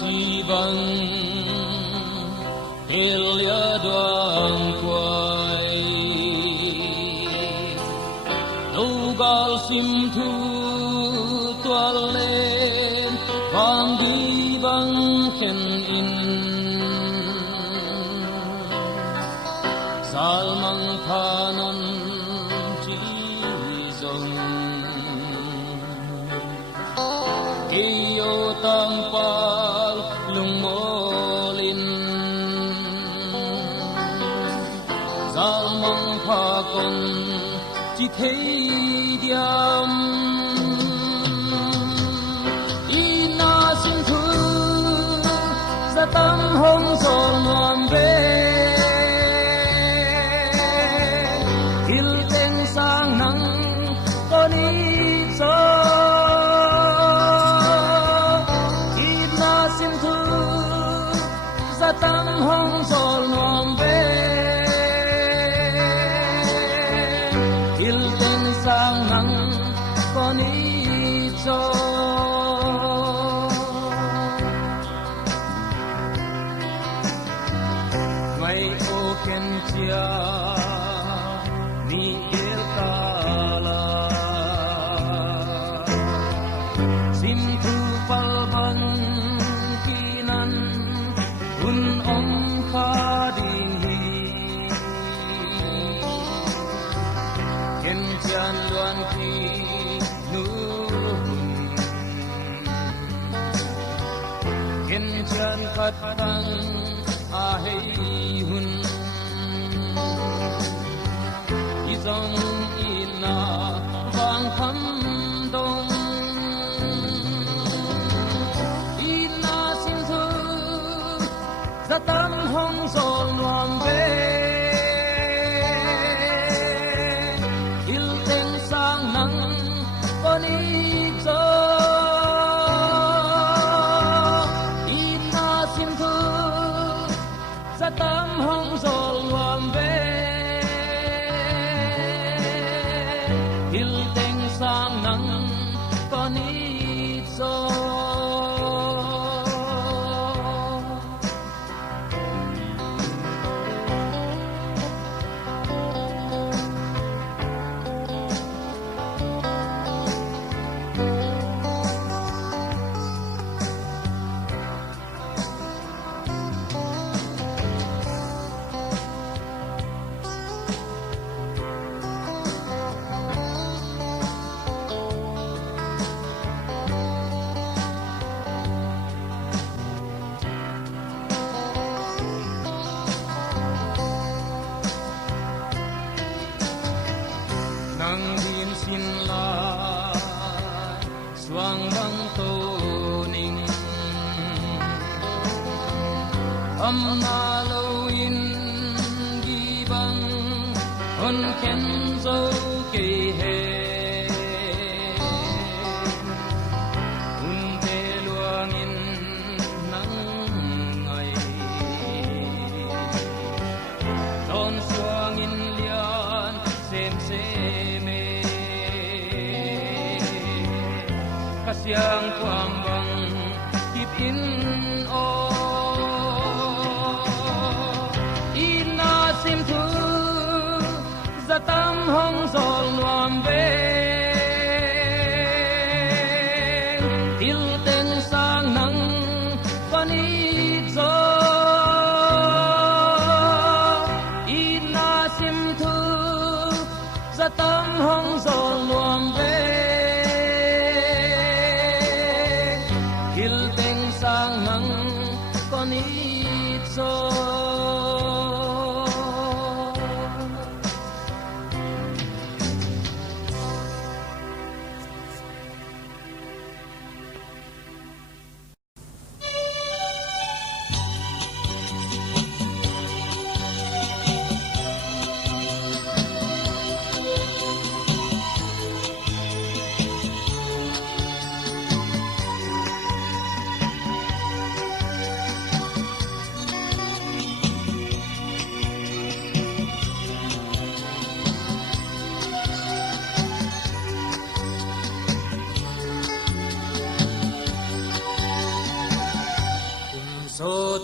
chi bằng Elia đoàn quay đâu gal sim thu toa lên vang đi bằng khen in Zaal mang phanan chi dòng iyo tang pa lung molin Zaal mang pha con chỉ thấy diam ina xin thu ra tâm hồng giòn loạn về hil tên sang nắng con ít gió ina xin thu ra tâm hồng giòn loạn về hil tên sang nắng con ít gió Kentia ni elkala simtu palban kinan un om khadin hi Kentian luan ki nun Kentian khatang ahei hun dòng ina vang thắm đông ina xin thu ra tâm hồng giòn loạn về il tên sang nắng con ít gió ina xin thu ra tâm hồng giòn loạn về sang nắng con ít gió na lâu in ghi bằng hôn khen dấu kỳ hè un tê luang in nắng ngày đón xuang in lian xem mê kasiang quang bang kip in sim thu ra tâm hồng giòn loạn về il tên sang nắng con ít gió ina sim thu ra tâm hồng giòn loạn về il tên sang nắng con ít gió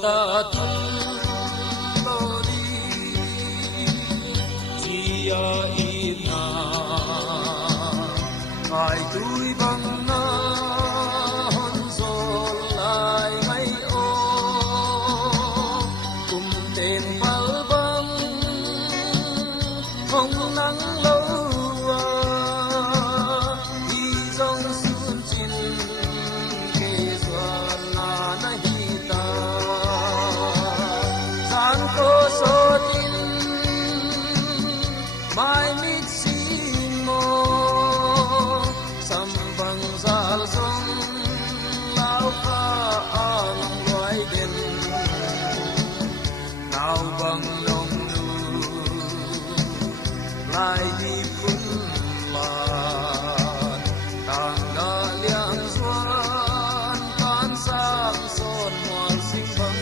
ta Tullou đi chia ít na ai tui bang na hon zol lai mai o kum ten pal bang hong nang lâu mai mít xin mô Sambang Zaal song lao pha ang loài đen nào bằng lòng nu lại đi phun lan tang đã liang xuân can sang son ngoan sinh băng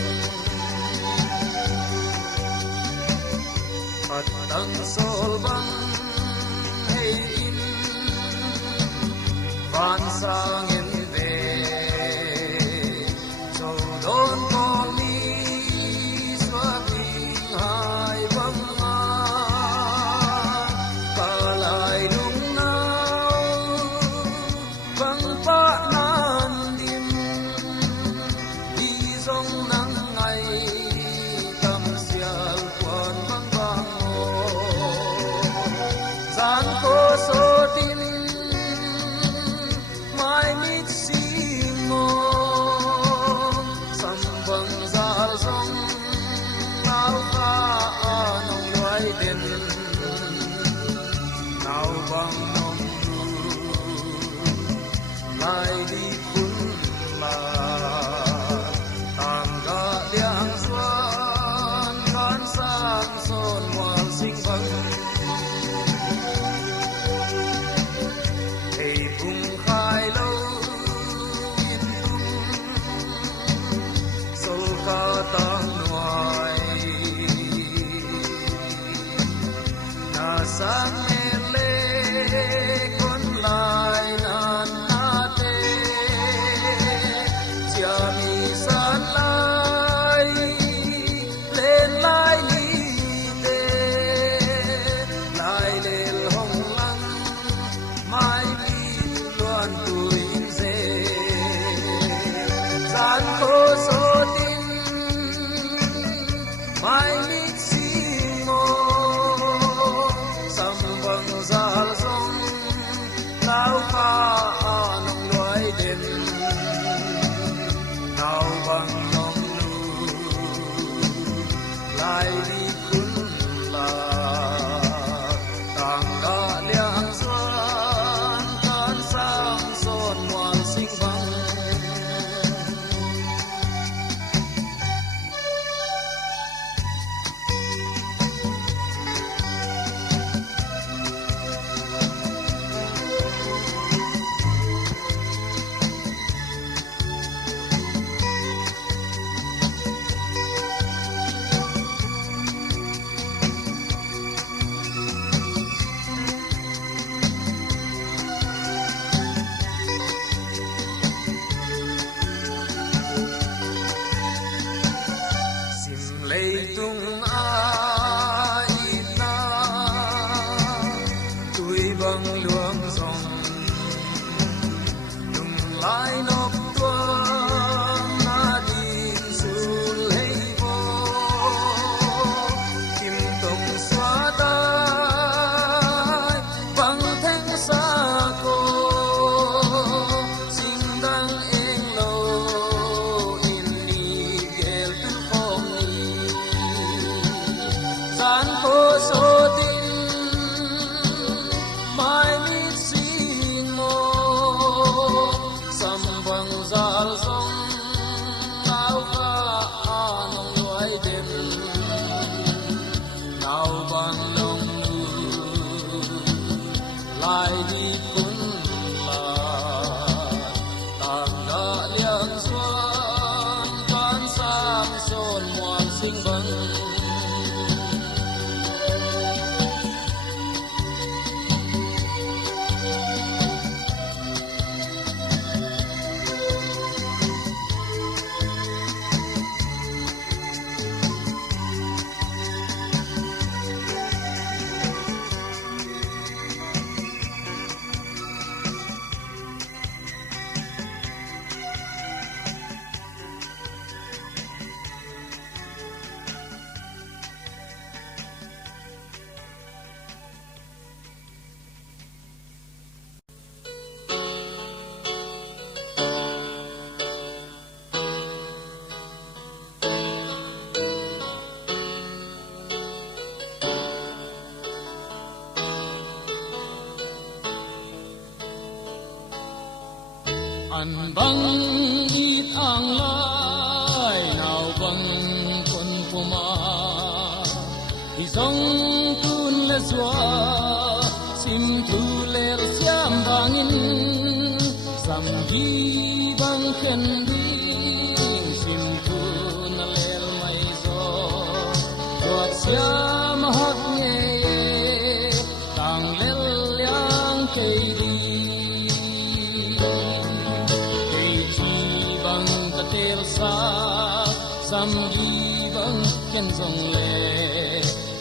Phật tăng sol băng hay in van sang in về châu đón con đi xóa tình hai băng a cả lại đúng nào băng pa nan dim đi dòng nắng ngày tâm xial quan băng băng gian cô số tin mai mít xin mô Sambang Zaal song lao pha nong loài đen nào bằng nong nu lại đi phun la tang ga liang xuân can sang son ngoan sinh băng hey bung khai lâu yên tung sol ca tang ngoài na sang lê con lại nan na te chia mi san lai lên lai li te lai lên hồng lăng mai đi loan tuổi dê gian cô số tin mai mít xin ngô Sambang Zaal song lao pha nong loài đen nào bằng nong nu lại đi phun la tang ga liang xuân can sang son ngoan sinh băng sim lei tung ai na tui bang luang song lung lai nop tuang na din sul hei bo kim tong xóa tai bang theng sa cô sing dang eng lo in ni gel tu phong ni gian cô số tin mai mít xin mô Sambang Zaal song lao pha nong loài đen nào bằng nong nu lại đi phun la tang ga liang xuân can sang son ngoan sinh băng an bang it ang lai nào bang quân puma izong tun le zwa sim tu le siam bangin sam gi bang ken di sim tu na le mai zo wat siam hat nge tang le yang ke di sa sam gi bang ken zong le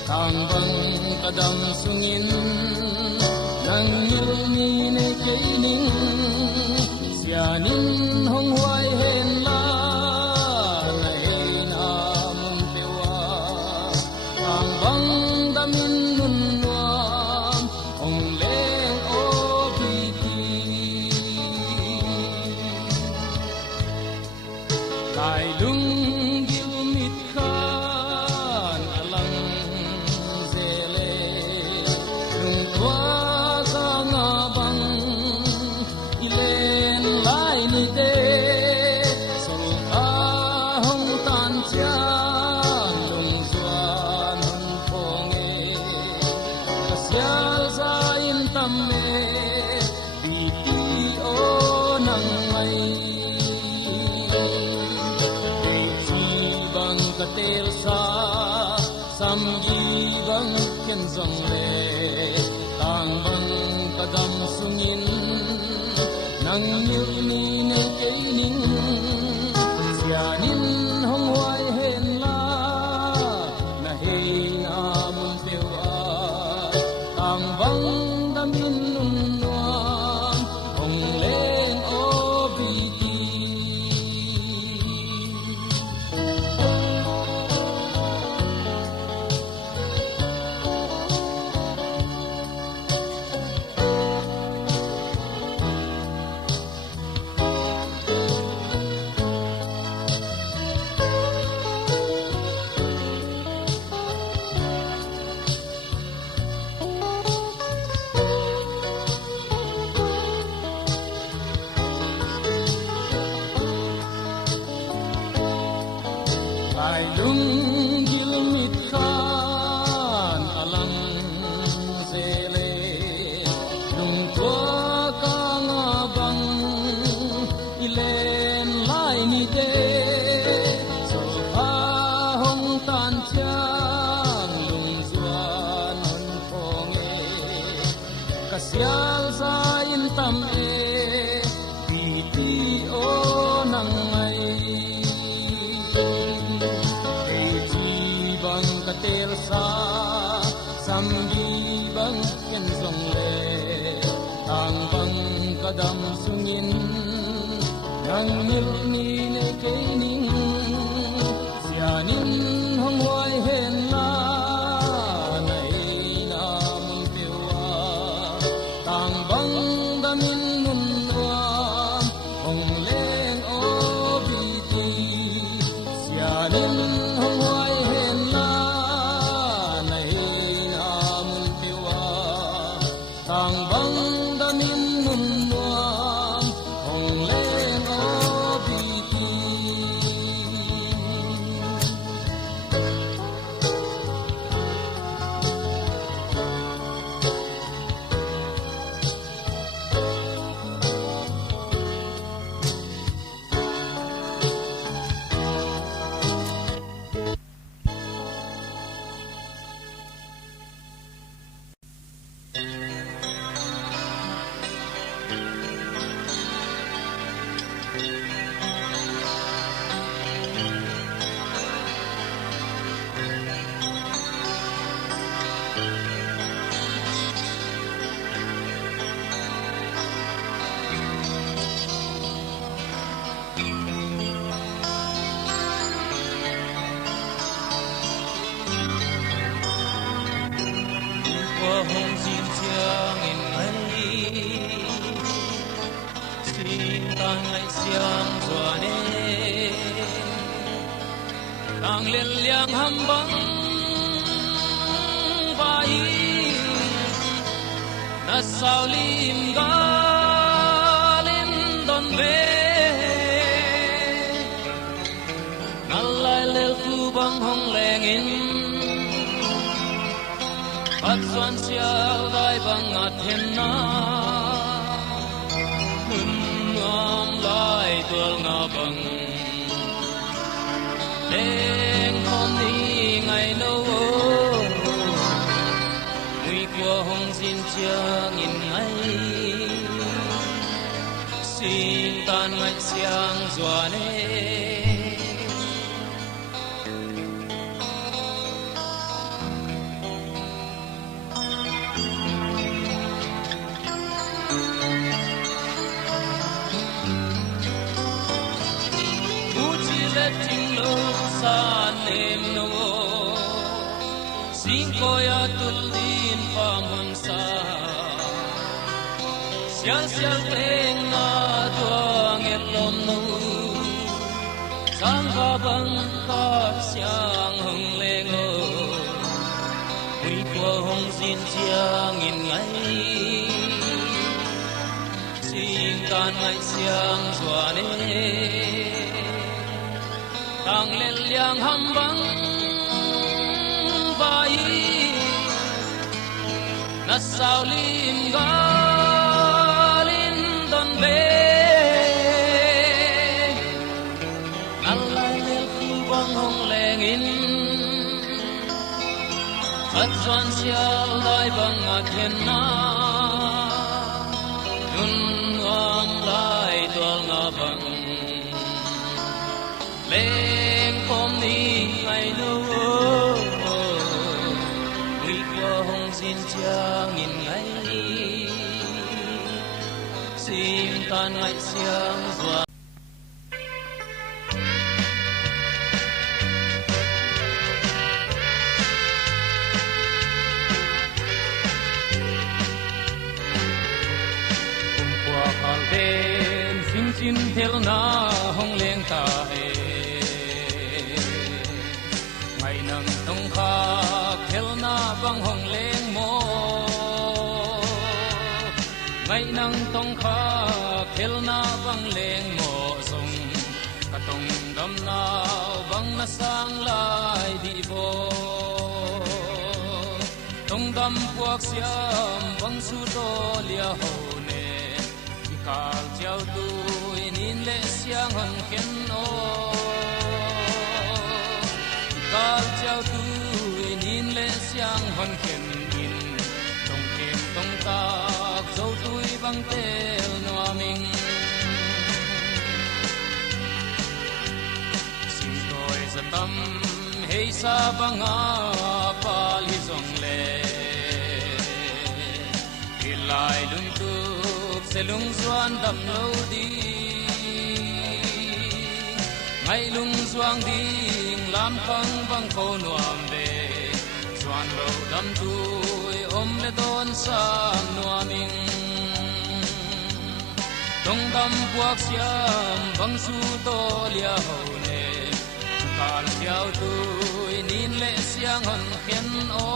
tang bang kadam sungin nang ngil ni ne kei ning sianin hong huai hen la nei na mun pewa tang bang damin nun nuam hong leng o bi ti kai lung gil mit khan alang zele lung tua ka nga bang ilen lai ni te so a hong tan cha lung zuan hun phong e kasyal sa in tam me bi ti o nang mai katel sa sam gi bang ken zong le tang bang kadam sungin nang ngil ni ne kei ning sianin hong huai hen la na hei na mun teu a tang bang damin nun nuam hong leng o bi ti ai lung gil mit khan alang zele lung tua ka nga bang ilen lai ni te so ha hong tan chang lung zuan hun phong e kasyal sa in tam e bi ti o nang mai katel sa sam gi bang ken zong le tang bang kadam sungin nang mil ni ne kei ning sianin hong huai hen la nei na mun pewa tang bang damin nun nuam hong leng o bi ti sianin hong huai hen la tang bang damin nun nuam hong leng o bi ti hong xin chiang in ai xin tang lại xiang doa ne tang liên liang ham bang vai na sao lim ga lên don ve doan sial dai bang at hen na hun ngam lai tual nga bang leng hôm ni ngày lâu nguy qua hồng xin chiang in ngày xin tan ngày siang doan Sial teng na tuang et lom nu sang ka bang kap siang hong leng o ui qua hong xin chiang in ngày xin tan ngày siang zua ne tang len liang ham bang vai na sao lim ga at doan sial dai bang at hen na nun am lai tual nga bang leng kom ni ngày lâu ui qua hong xin chiang in ngày xin tan ngày siang doan xin theo na hong leng ta e ngày nang tong kha theo na bang hong leng mo ngày nang tong kha theo na bang leng mo song ka tong dam na bang na sang lai di bo tong dam puak siam bang su to lia ho ne kal chiao tu in le siang hon ken o kal chiao tu in le siang hon ken in tong kem tong ta zo tui bang tel no ming sim toi za tam hei sa banga pal hi zong le ilai lung tu selung zuan dam lo di ngày lung zuang ding lam phang bang ko nuam de zuan lo dam tui om le don sam nuaming tong dam puak siam bang su to lia ho ne kal chiao tui nin le siang hon khen o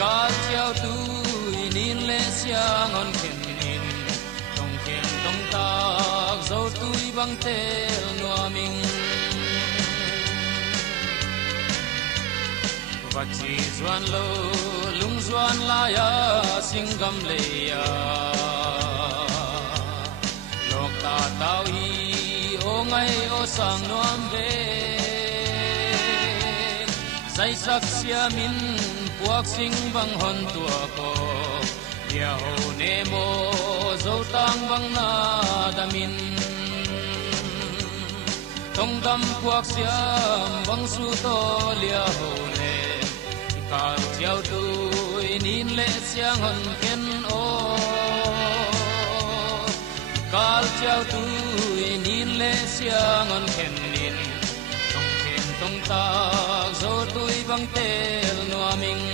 kal chiao tui nin le siang hon khen in tong khen tong ta zo tui bang tel nuaming và chỉ doan lo lung doan la ya singam le ya lok ta tao hi o ngai o sang nuam ve sai sak sia min puak sing bang hon tua ko ya ho ne mo zo tang bang na damin tong dam puak siam bang su to lia ho ne kal chiao tu inin le siang hon ken o kal chiao tu inin le siang hon ken in tong ken tong ta zo tui bang tel nuaming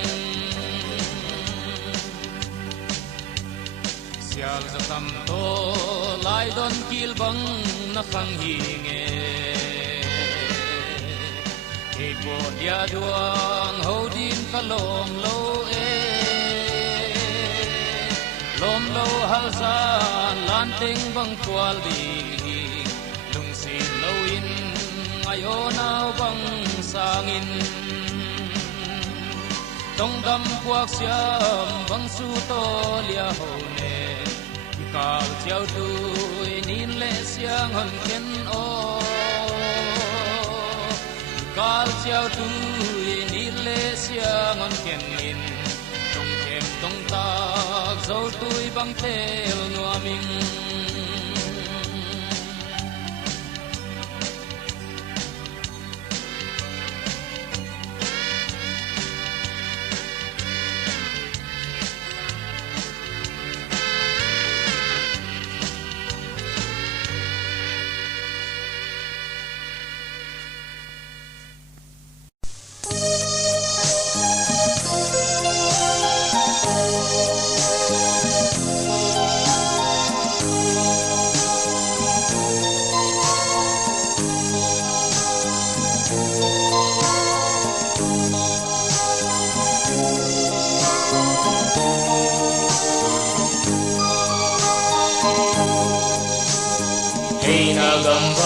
sial za tam to lai don kil bang na khang hi nge e bo dia duang ho din ka lom lo e lom lo hal san lan ting bang kwal di lung sin lo in ayo nao bang sangin tông đâm quạt xiêm vang su to lia hồ nè cao chiao tuổi nín lệ xiang hòn khen ô cao chiao tuổi nín lệ xiang hòn khen nín tông thêm tông ta dấu tuổi băng theo nua mình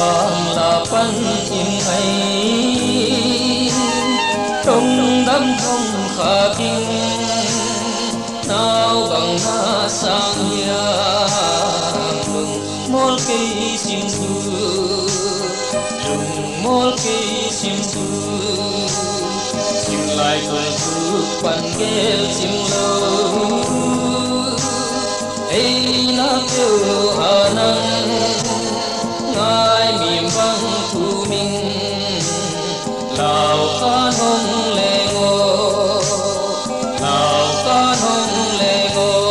vang là pan in ai trong đám không khả kinh nào bằng na sang ya mol cây sim su mol cây sim su sim lại tôi phước pan ghé sim lâu ấy na kêu hà năng ai mìm vang thu minh lao ca hông lệ ngô lao ca hông lệ ngô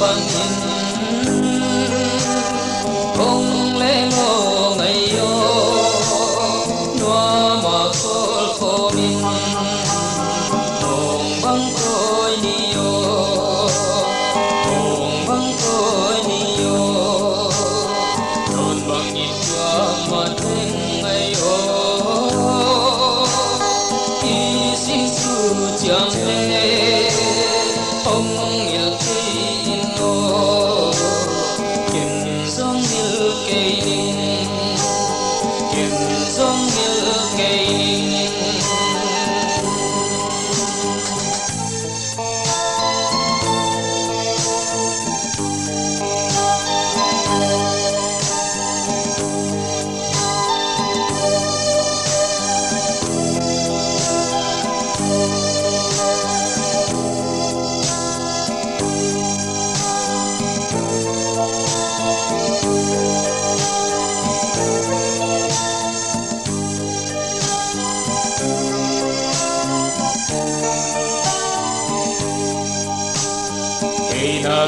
ban in không lẽ ngô ngày yo noa mà khô min hồng băng côi ni yo hồng băng côi ni yo đồn băng nhịp qua mà thêm ngày yo khi xin su chẳng lẽ không yêu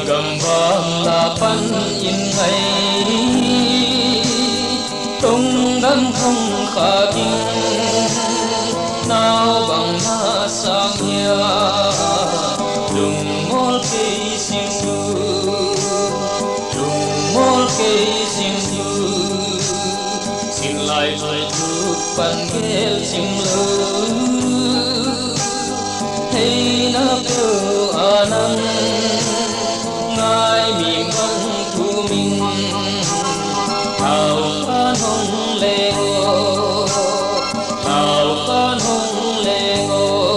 gầm vang là pan in ngày trong đám không khả kinh nào bằng na sang ya đừng mol cây sim su đừng mol cây sim su xin lại rồi thu pan ghé sim lơ hey na kêu anang ai mìm vang thu minh hào can hông lệ ngô hào can hông lệ ngô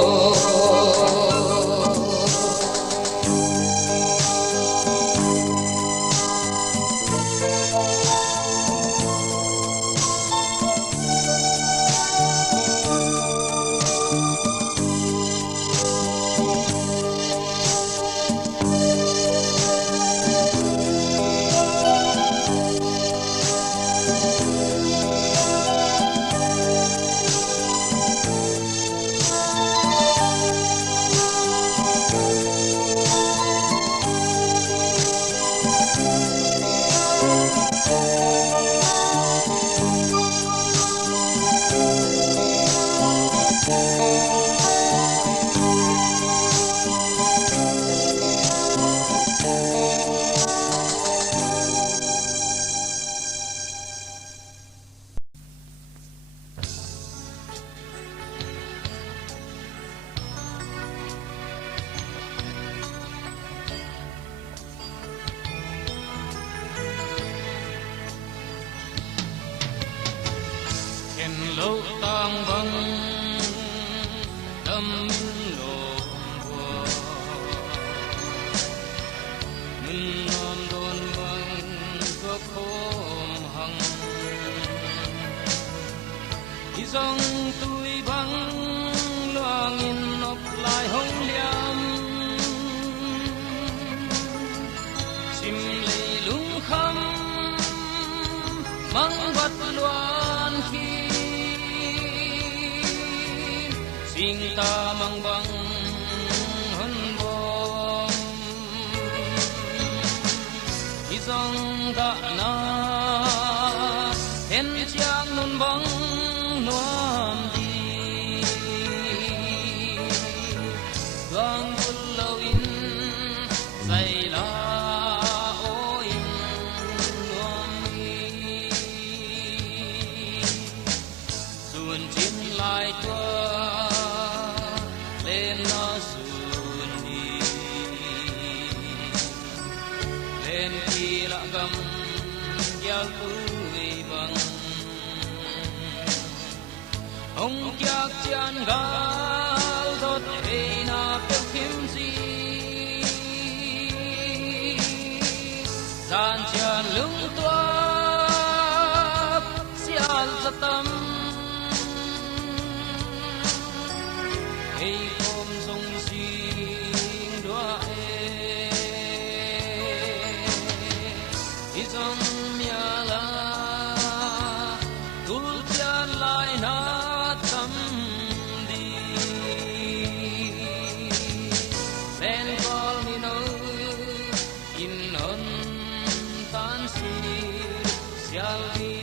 ta mang băng hân bom đi dòng đã na hen chiang nun băng nuam đi gang Tullou in say la lại tua lên nó xuân đi lên khi lạ gầm giao vui bằng ông chắc chắn gạo đốt hay na tiêu kiếm gì gian tràn lung toa xial ra tâm hey ôm sông xinh đóa đi dòng nhà la tul chan lại nát tâm đi sen col mi nâu in ơn tan xì xial đi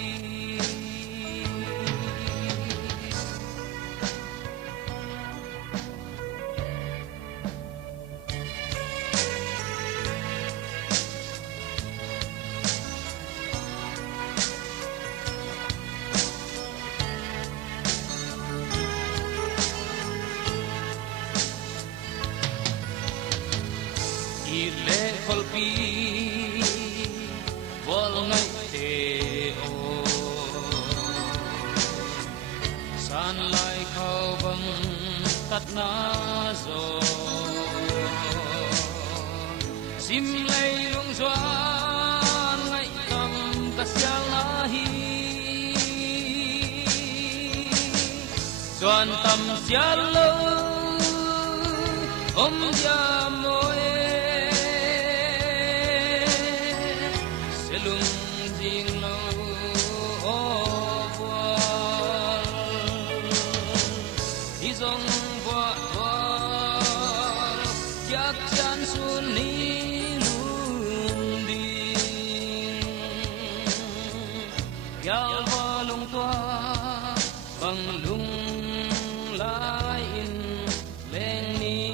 lệ khol pi Vol.III o san lai khâu băng tắt na zo sim lay lung doan ngai kam ka siang na hi doan tam sial lo om ya moe lung ding lo voal đi dòng voal chắc chắn xuân ní luôn đi giao hoa lung toa bằng lung lai in lên ni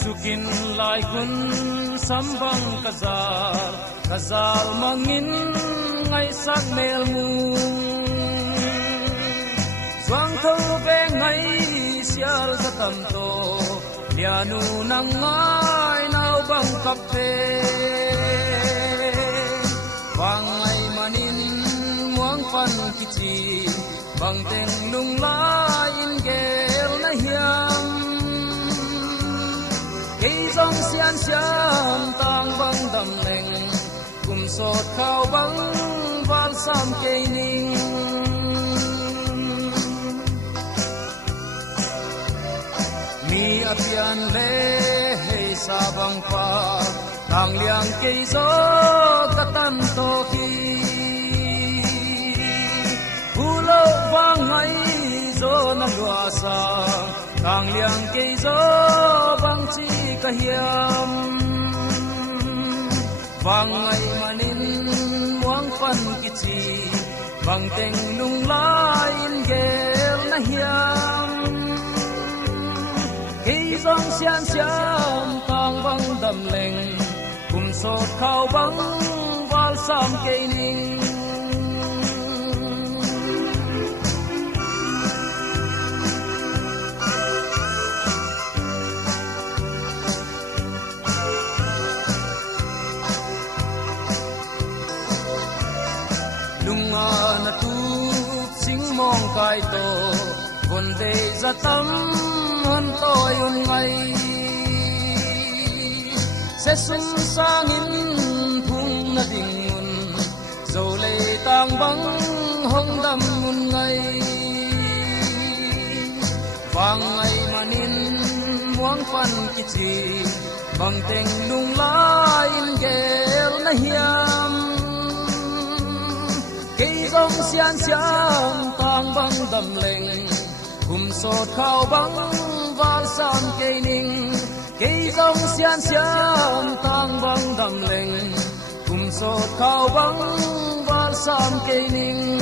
sukin Laikhun Sambang Zaal mangin ngay sắc mel mu Zoang thâu ve ngay sial sa tam to lianu Nang Ngaih nau bang kape bangai manin muang pan kichi bang teng lung la in gel na hiam cây dòng xian xiam tang bang dam leng Kumsawt khao bang val sam cây ning mi apian le Heisa bang pa tang liang cây gió katan to khi Tullou vang ngay gió na lua sa tang liang cây gió bang chi ka hiam vang ngay manin muang pan kichi bang teng lung la in gel na hiam cây dòng xian xiam tang bang dam leng Kumsawt khao bang val sam cây ning lunga na tu sing mo za tâm hơn tôi un ngày sẽ sung sang in phung na ding un dầu lệ tang băng hong đâm un ngày vang ngày manin muang pan kichi bang teng lung la in gel na hiam cây rong xian xiang tang băng đầm leng Kumsawt khao băng val sam cây ning cây rong xian xiang tang băng đầm leng Kumsawt khao băng val sam cây ning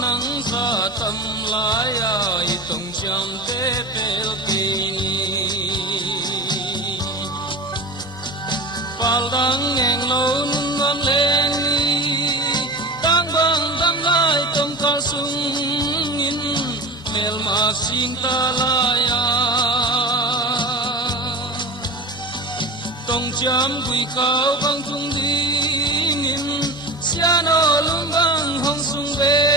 nang sa tâm lai ai tông cham te pel kini pal dang eng lo nun nam len tang bang dam lai tông ka sung in mel ma sing ta lai tông cham quy cao bang tung ding in siano lung bang hong sung ve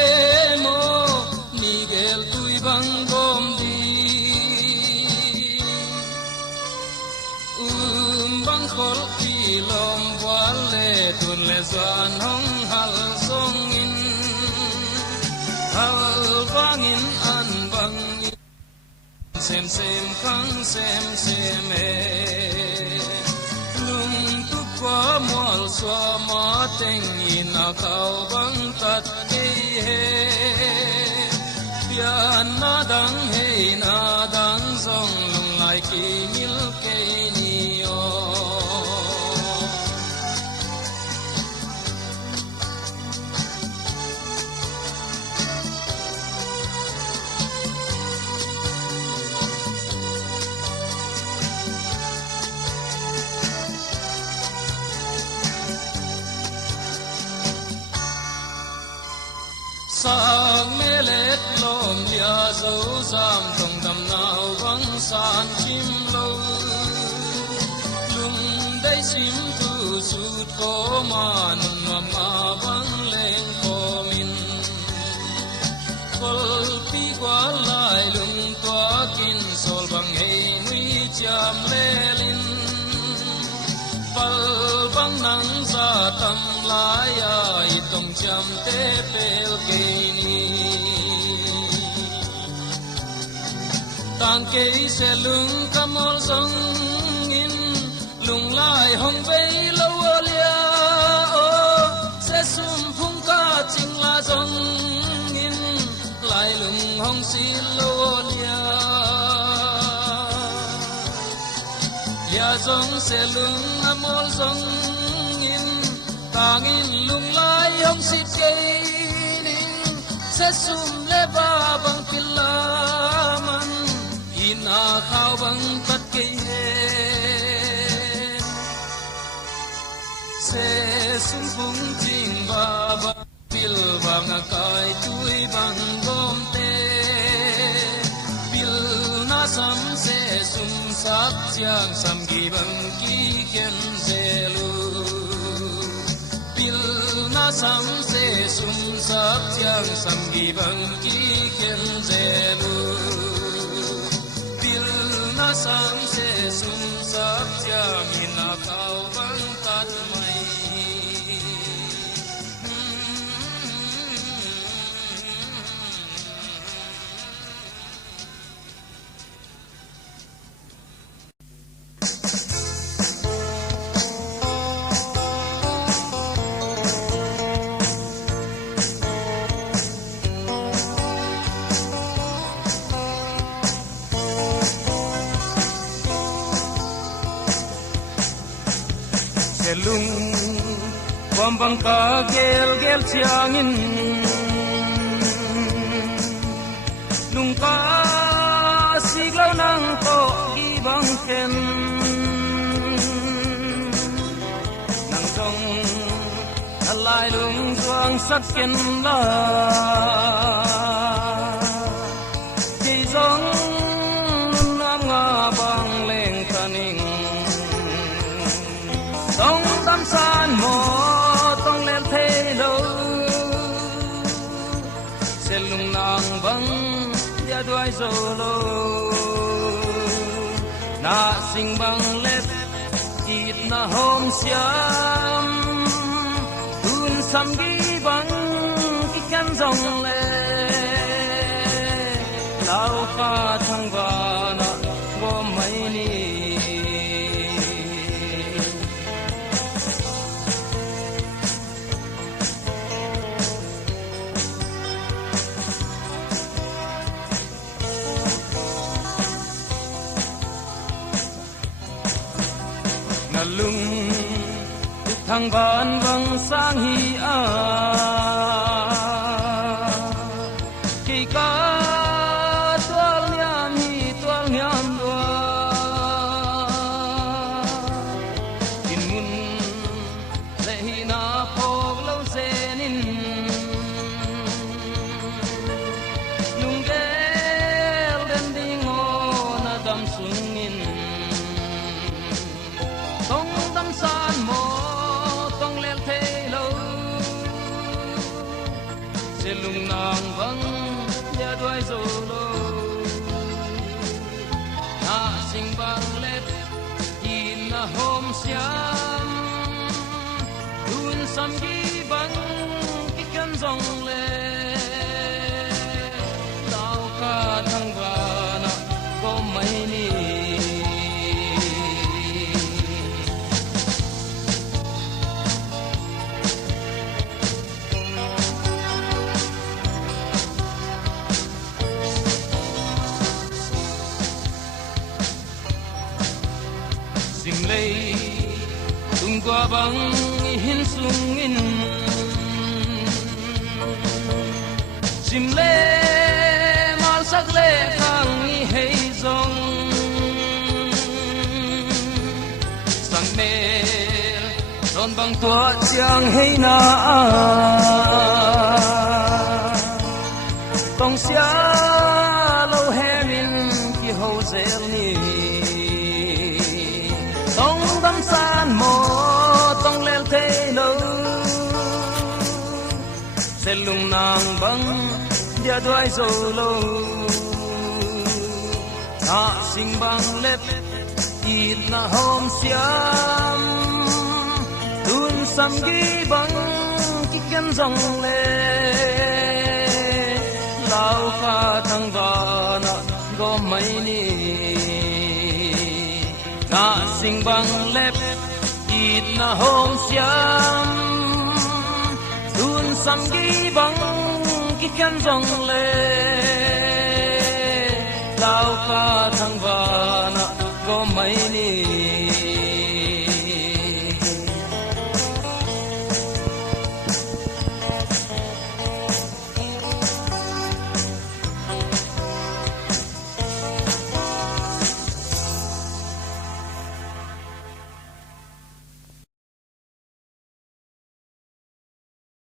kol pi lom wal le tun le zan hong hal song in hal bang in an bang sem sem khang sem e lung tu qua mol swa ma teng in a kau bang tat ke he pian na dang song lung lai ki mil ke sang melet lom lia zo zam tong dam nau bang san chim lo lung dai sim tu sut ko man ma bang leng ko min kol pi kwa lai lung kwa kin sol bang hei nui cham lelin pal bang nang sa tam lai ai tong cham te pel ke ni tang ke se lung kamol song in lung lai hong vei lo lia o se sum phung ka ching la song in lai lung hong si lo lia ya song se lung amol song tang in lung lai hong sit ke ning se sum le ba bang pilaman ina khao bang tat ke he se sum phung jing ba ba pil bang kai tui bang gom te pil na sam se sum sak chiang sam gi bang ki ken se lu sam se sum sap chiang sam gi bang ki ken ze lu pil na sam se sum sap chiang in na kau bang tat mai Sambang ka gel chiangin nung ka siglaw ng to ibang ken nang song alai lung zuang sat ken la ki song nam nga bang leng kaning tong tam san mo tong lem thei lo selung nang bang ya duai zo lo na sing bang let kit na hom siam tun sam gi bang ki kan zong le lao ka thang va na go mai ni lung thang ban vang sang hi a ki ka twal nyam dua in mun le hi na phok lo zenin lung gel den ding o na dam sungin tong dam san mo tong lel thei lo se lung nang vang ya duai zo lo na sing bang let in na hom siam tun sam gi bang ki kan zong le lao ka thang va na ko mai ni lei tung qua bang hin sung in sim le mal sak le khang ni hei zong sang me don bang tua chiang hei na tong sia lo he min ki ho zel ni tong dam san mo tong lel thei lo se lung nang bang ya duai zo lo na sing bang lep kit na hom siam tun sam gi bang ki kan zong le lao ka thang va na go mai ni na sing bang lep kit na hom siam tun sam gi bang ki kan zong le lao ka thang va na go mai